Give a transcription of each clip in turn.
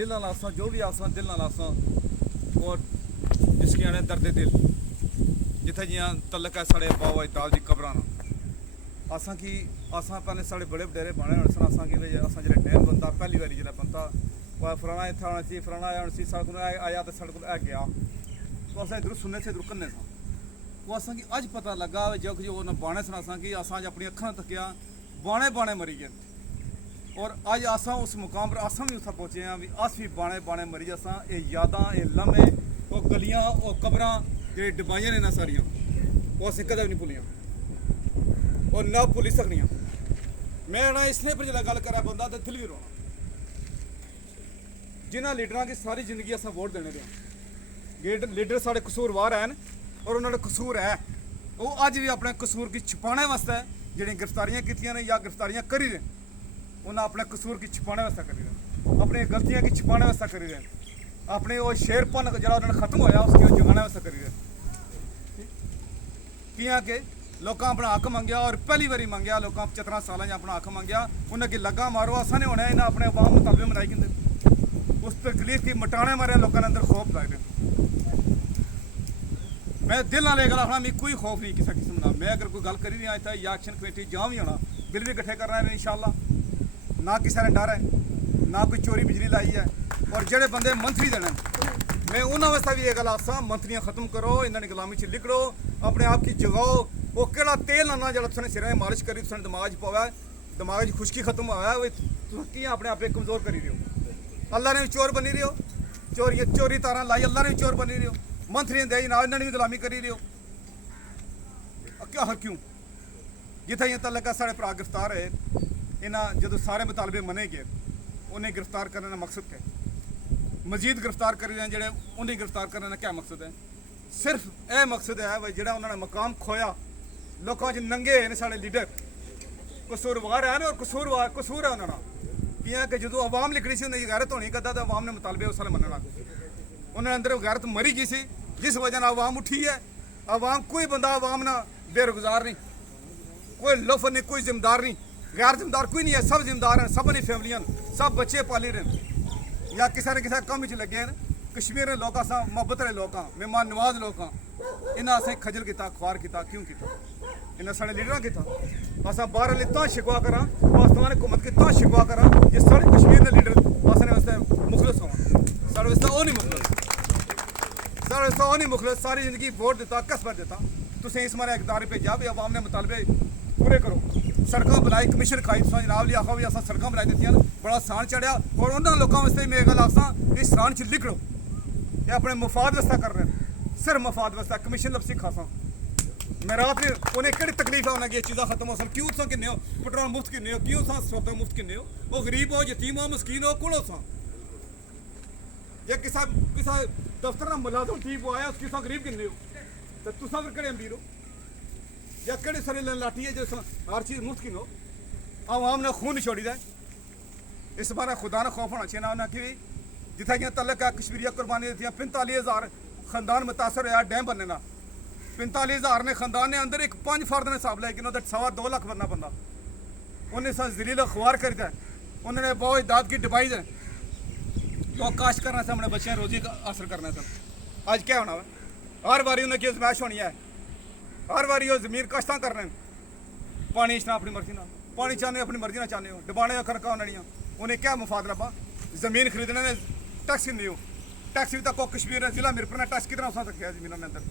दिल नाल आसां जो भी आसां दिल नाल आसां और जिसकियां ने दर्द दिल जिथे जियां तलक है साढ़े बाबा अजदाद दी कबरां आसां की आसां पहले साढ़े बड़े वडेरे बने होने सन आसां की असां जेह्ड़ा टैम बनता पहली बारी जेह्ड़ा बनता फलाना इत्थै आना सी फलाना आया सी साढ़े कोल आया तो साढ़े कोल गया तो असें इद्धरों सुनने से इद्धरों कन्ने सां वो असां की अज पता लगा जो उन्हें बाणे सन असां की असां अपनी अक्खां तक्किया बाणे बाणे मरी गए और अज असां उस मुकाम पर असां भी उत्थै पहुंचे हैं भी अस भी बाणे बाणे मरी असां ये यादां ये लम्हे वो गलियां वो कबरां जेह्ड़ी डबाइयां ने ना सारियां वो असें कदें भी नहीं भुल्लियां और ना भुल्ली सकनियां मैं ना इसने पर जेल्लै गल्ल करै बंदा ते दिल भी रोना जिन्हां लीडरां की सारी जिंदगी असें वोट देने दे लीडर साढ़े कसूरवार हैं और उन्होंने कसूर है वो अज भी अपने कसूर की छुपाने वास्ते जेह्ड़ियां गिरफ्तारियां कीतियां ने या गिरफ्तारियां करी रहे उन्हें अपने कसूर की छुपाने वास्ते करी रहे अपनी गलतियां की छुपाने वास्ते करी रहे अपने वो शेरपन जो उन्होंने खत्म होया उसकी जगाने वास्ते करी रहे कियां कि लोगों अपना हक मंगया और पहली बारी मंगया लोगों 75 साल अपना हक मंगया उन्हें कि लग्गा मारो असा नहीं होना इन्हें अपने अवाम मुतालबे मनाई कि उस तकलीफ की मटाने मारे लोगों के अंदर खौफ लग रहे मैं दिल नाल गल आखना मिगी कोई खौफ नहीं किसी किस्म का मैं अगर कोई गल करी रहा इतना या एक्शन कमेटी जां भी होना बिल भी इकट्ठे करना है इंशाअल्लाह ना किसी ने डर है ना कोई चोरी बिजली लाई है और जेडे बंदे मंत्री देने मैं उन्होंने वास्ते भी ये गल आसां मंत्रियां खत्म करो इन्होंने गुलामी च लिकड़ो अपने आप की जगाओ वो केड़ा तेल आना जो तुसें सिरें मालिश करी तुसें दिमाग पवै दिमाग च खुश्की खत्म होया तुस कियां अपने आप कमज़ोर करी रहे हो अल्लाह ने भी चोर बनी रहे हो चोरी तारां लाई अल्लाह ने भी चोर बनी रहे हो मंत्री दे ना इन्होंने भी गुलामी करी रहे हो क्या हर क्यों जिथे इं तलक साढ़े भरा गिरफ्तार है इन्हें जो सारे मुतालबे मने गए उन्हें गिरफ्तार करने का मकसद क्या मजीद गिरफ्तार करी रहे जेडे उन्हें गिरफ्तार करने का क्या मकसद है सिर्फ यह मकसद है भाई जो उन्होंने मकाम खोया लोगों च नंगे ने साढ़े लीडर कसूरवार है और कसूर है उन्होंने किया कि जो अवाम लिखनी सी उन्हें गैरत होनी कदा तो अवाम ने मुतालबे उस वेले मनना उन्होंने अंदर गैरत मरी गई सी जिस वजह अवाम उठी है अवाम कोई बंदा अवाम ना बेरोजगार नहीं कोई लोफर नहीं कोई जिम्मेदार नहीं गैर जिम्मेदार कोई नहीं है सब जिम्मेदार हैं सब ने फैमिलियां सब बच्चे पाली रहे या किसी न किसी कम लगे हैं कश्मीर के लोग अस मुहब्बत वाले लोग हाँ मेहमान नवाज लोग हाँ इन्हें असें खजल किया खुआर किया क्यों किया इन्हें साढ़े लीडर किया अस बाहर आह्ले तां शिकवा करा पाकिस्तान हुकूमत की तां शिकवा करा जे साढ़े कश्मीर के लीडर असें वास्ते मुखलस हों साढ़े वास्ते वो नहीं मुखलस साढ़े वास्ते वो नहीं मुखलस सारी जिंदगी वोट दिता कसबत दिता तुसें इस मारे इकदार भेजा भी अवाम ने मुतालबे पूरे करो सड़क बनाई कमीशन खाई तुम जनाब लिया आखो भी अस सड़क बनाई दित्तियां बड़ा सान चढ़िया और उन्होंने लोगों वास्ते मैं गल आसां इस सान च लिखड़ो ये अपने मफाद वास्ते कर रहे हैं सिर्फ मफाद वास्ते कमीशन लफसी खासा मैं रात ने उन्हें केड़ी तकलीफ है उन्हें ये चीज़ां खत्म हो सन क्यों तुम किन्ने हो पेट्रोल मुफ्त किन्ने हो क्यों तुम सोता मुफ्त किन्ने हो वो गरीब हो यतीम हो मस्कीन हो कौन हो या किसा दफ्तर का मुलाजम ठीक आया उसकी तुम गरीब किन्ने हो तो तुम फिर केड़े अमीर हो या केड़े सारे लाठी है जो हर चीज़ मुफ्त किनो आवाम ने खून छोड़ी है इस बार खुदा ने खौफ होना चाहिए ना उन्हें कि जिथे कि तलक है कश्मीरिया कुर्बानी दी 45,000 खानदान मुतासर होया डैम बनने ना 45,000 ने खानदान ने अंदर एक 5 फर्द ने हिसाब लिया कि 2.5 लाख बनना बंदा उन्हें सा जलील अखबार करता है उन्होंने बहुत इदाद की डिवाइस है जो काश करना से अपने बच्चे रोजी हासिल करना से अज क्या होना हर बारी उन्हें की जमैश होनी है हर बारी वो जमीन काश्तां कर रहे हैं पानी छना अपनी मर्जी ना पानी चाहते अपनी मर्जी ना चाहते हो डबाने खड़का होनियां उन्हें क्या मुफाद लब्भा जमीन खरीदने ने टैक्स नहीं हो टैक्स भी तक कश्मीर जिला मीरपुर ने टैक्स कितना उस रखा जमीनों के अंदर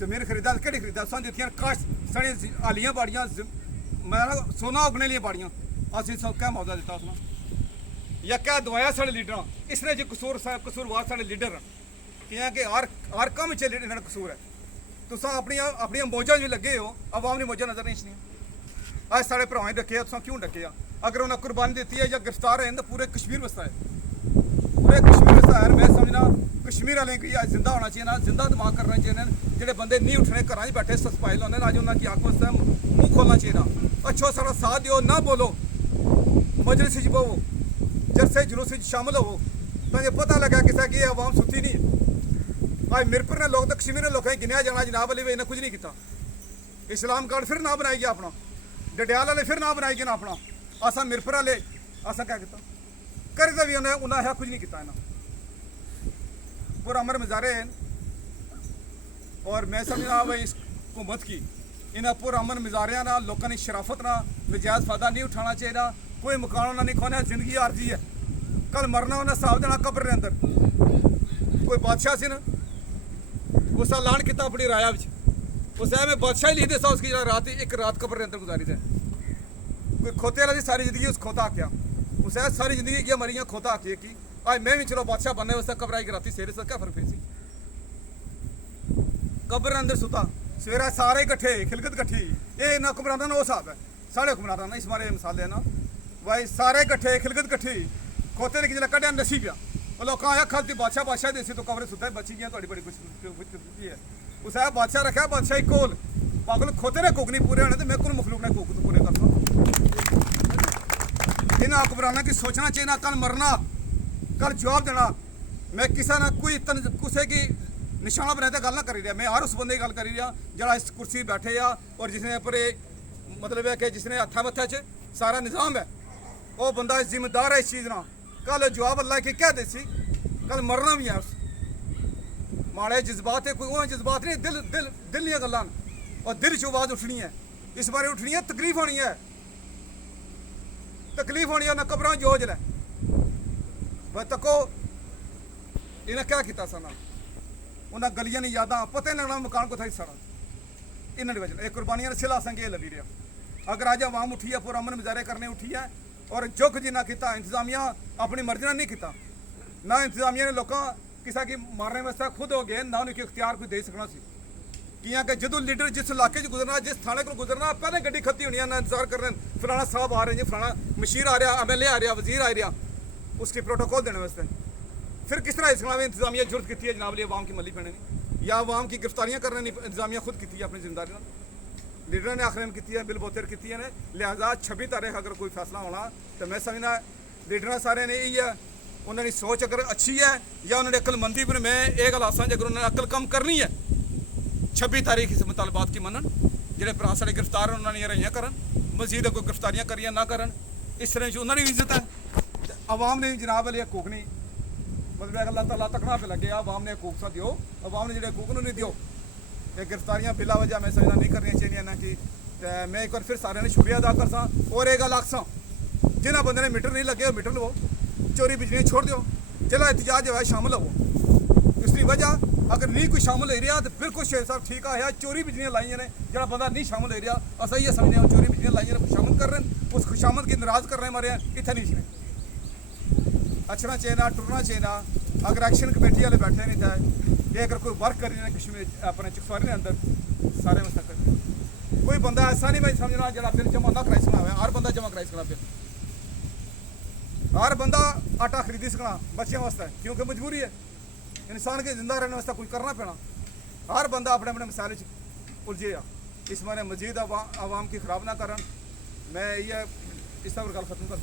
जमीन खरीदा कि खरीदा उस दित्तियां काश साढ़ी आलियां बाड़ियां मतलब सोना उगने लिए बाड़ियां अस क्या मौका दिता उसने या क्या दवाया साढ़े लीडर इसने जो कसूरवार साढ़े लीडर किया कि हर कम च इन्होंने कसूर है तुस अपनी मौजा भी लगे हो अवाम की मौजा नजर नहीं छनियां अज साढ़े भराएं डके तुस क्यों डके अगर उन्हें कुर्बानी दी है या गिरफ्तार है तो पूरे कश्मीर वास्ते है पूरे कश्मीर वास्ते है मैं समझना कश्मीर वाले की जिंदा होना चाहिए ना जिंदा दिमाग करना चाहिए जेडे बंदे नहीं उठने घर च बैठे सफाई लाने अज उन्होंने हक वास्ते मुँह खोलना चाहिए अच्छो सारा साथ दो ना बोलो मजलिस बवो जलसे जुलूस शामिल होवो तो पता लगा किसा कि अवाम सुती नहीं आज मीरपुर ने लोग तो कश्मीर ने लोगों गिनिया जाना जनाब अली इन्हें कुछ नहीं किया इस्लाम कार्ड फिर ना बनाई गया अपना डडियाल वाले फिर ना बनाई गया ना अपना असा मीरपुर वाले असा क्या किया करते भी उन्हें कुछ नहीं किया इन्हें पूरा अमर मजारे हैं। और मैं समझना भाई इस हुकूमत की इन्हें पूरा अमन मजारिया ना लोगों की शराफत ना नजायज़ फायदा नहीं उठाना चाहिए। कोई मकान उन्हें नहीं खोना, जिंदगी आरजी है, कल मरना उन्हें हिसाब देना कब्र के अंदर। कोई बादशाह से ना उसका ऐलान किया अपनी राया उस में बादशाह लिखते सा उसकी रात एक रात कब्र के अंदर गुजारी है। कोई खोते वाली सारी जिंदगी उस खोता आख्या उस सारी जिंदगी क्या मरियाँ खोता आखिए कि आज मैं भी चलो बादशाह बनने वास्ते कब्र आई राती सवेरे से क्या फर्क पेसी कब्र अंदर सुता सवेरा सारे इकट्ठे खिलकत कट्ठी ये ना हुक्मराना ना वो हिसाब है साढ़े हुक्मराना ना इस मारे मिसाल है ना भाई सारे इकट्ठे खिलकत कट्ठी खोते ने जिला कढ़िया नसी पिया वो लोग आया खालती बादशाह बादशाह देसी तो कब्र सुता बची गया थोड़ी बड़ी कुछ है उस बादशाह रखा बादशाही कोल पागल खोते ने कुक नहीं पूरे होने तो मैं कुल मखलूक ने कुक तो पूरे करना। इन हुक्मराना की सोचना चाहिए कल मरना कल जवाब देना। मैं किसी ना कोई किसी की निशाना बनाते गल ना करी रहा, मैं हर उस बंदे की गल करी रहा जरा इस कुर्सी बैठे आ और जिसने पर मतलब है कि जिसने हथा मत्था च सारा निज़ाम है वो बंदा जिम्मेदार है इस चीज़ ना। कल जवाब अल्लाह के क्या दे सी कल मरना भी है उस माड़े जज्बात है कोई वो जज्बात नहीं दिल दिल दिल दियां गल्लां और दिल च आवाज़ उठनी है इस बारे उठनी है तकलीफ होनी है ना कब्रां जोज लै बस तको इन्हें क्या किया सना उन्हें गलियां नहीं यादा पता ही लगना मकान को था सारा इन्होंने वजह एक कुर्बानियां सिला संगे लगी रहा। अगर आज आवाम उठी है पूरा अमन मुजाहरे करने उठी है और जो कुछ ना किया इंतजामिया अपनी मर्जी ना नहीं किया ना इंतजामिया ने लोग किसी की मारने वास्ते खुद हो गए ना उनके इख्तियार कोई दे सकना सी किया कि जो लीडर जिस इलाके गुजरना जिस थाने को गुजरना पहले गड्डी खत्ती होनी है ना इंतजार कर रहे हैं फलाना साहब आ रहे हैं जी फलाना मशीर आ रहा MLA आ रहा वजीर आ रहा उसकी प्रोटोकॉल देने वास्ते फिर किस तरह इसमें इंतजामिया जरूरत की है जनाब अवाम की मली पैने नहीं या अवाम की गिरफ्तारियाँ करने नहीं इंतजामिया खुद की है अपनी जिम्मेदारी लीडर ने आखिर की है बिल बोतर की ने लिहाजा 26 तारीख अगर कोई फैसला होना तो मैं समझना लीडर सारे ने यही है उन्होंने सोच अगर अच्छी है या उन्होंने अकलमंदी पर मैं ये गल आसा अगर उन्होंने अकल कम करनी है 26 तारीख इस मुतालबात की मनन जोड़े भरा साढ़े गिरफ्तार उन्होंने रहियाँ कर मजीद कोई गिरफ्तारियाँ करिए ना कर इस तरह उन्होंने भी इज्जत है अवाम ने जनाब वाली हकूक नहीं मतलब अल्लाह ताला तकना पे लगे अवाम ने हकूक सा दियो अवाम ने जो हकूक नहीं दियो ये गिरफ्तारियाँ बिला वजह मैं समझना नहीं करनी चाहिए ना कि मैं एक बार फिर सारे ने शुक्रिया अदा कर सा और एक गल आखसा जिन्हें बंदे ने मीटर नहीं लगे मीटर लवो चोरी बिजली छोड़ दो जिला एहतजाज जो है शामिल हो इसकी वजह अगर नहीं कोई शामिल हो रहा तो बिल्कुल शेख साहब ठीक है चोरी बिजलियाँ लाई ने जो बंदा नहीं शामिल हो रहा अस ये समझने चोरी बिजलियाँ लाई ने खुशामद कर रहे हैं उस खुशामद की नाराज़ कर रहे मारे इतने नहीं छे अच्छा चाहिए टुरना चाहिए अगर एक्शन कमेटी वाले बैठे नहीं थे ये अगर कोई वर्क कर रहे हैं कश्मीर अपने चकसवारी के अंदर सारे मसला कर कोई बंदा ऐसा नहीं मैं समझना जो बिल जमा ना कराई सकना हर बंदा जमा कराई सकना बिल हर बंदा आटा खरीदी सकना बच्चों वास्ते क्योंकि मजबूरी है इंसान के जिंदा रहने वास्ते कुछ करना पैना हर बंदा अपने अपने मसाले उलझे इस माने मजीद आवाम की खराब ना करन मैं ये इस पर गल खत्म कर